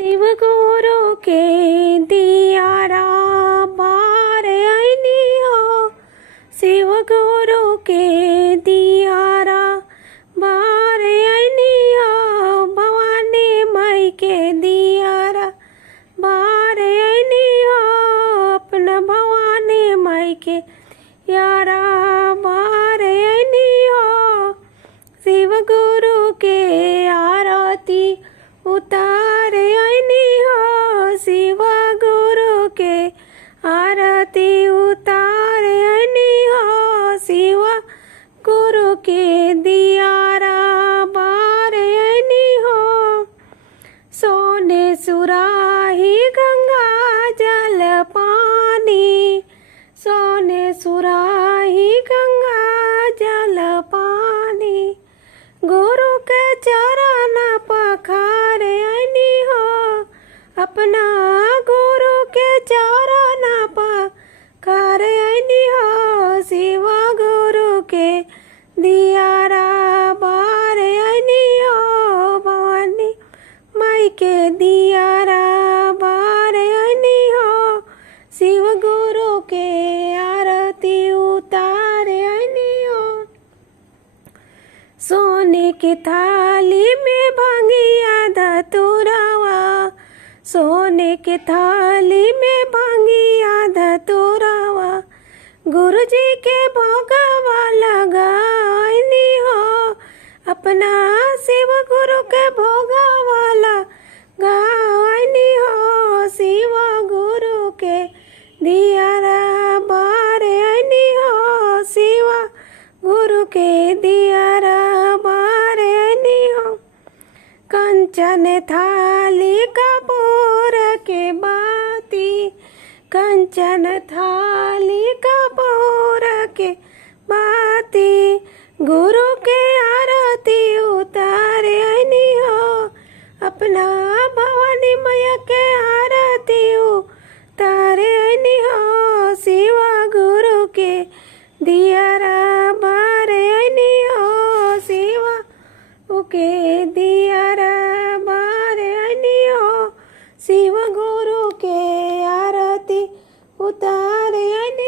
शिव गुरु के दियारा बार आईनी हो। शिव गुरु के दियारा बार आईनी हो। भवानी माई के दियारा बार आईनी हो। अपना भवानी माई के यारा बार आईनी हो। शिव गुरु के आरती उतार आईनी हो। शिव गुरु के आरती उतार आईनी हो। शिव गुरु के दियारा बार आईनी हो। सोने सुराही गंगा जल पानी। सोने सुराही गंगा जल पानी। गुरु के चरण पखार आईनी हो। अपना गुरु के चरण पखार आईनी हो। शिव गुरु के दियारा बार आईनी हो। भवानी माई के दियारा बार आईनी हो। शिव गुरु के आरती उतार आईनी हो। सोने की थाली में भंगिया धतुरवा। सोने की थाली में भंगिया धतुरवा। गुरु जी के भोगवा लगाईनी हो। अपना शिव गुरु के भोगवा लगाईनी हो। शिव गुरु के दियारा बार आईनी हो। शिव गुरु के दियारा बार आईनी हो। कंचन थाली कपूर के बाती। कंचन थाली कपूर के बाती। गुरु के आरती उतार आईनी हो। अपना भवानी मैया के आरती उतार आईनी हो। शिव गुरु के दियारा बार आईनी हो। शिव के दियारा बार आईनी हो। शिव गुरु के आरती उतार आईनी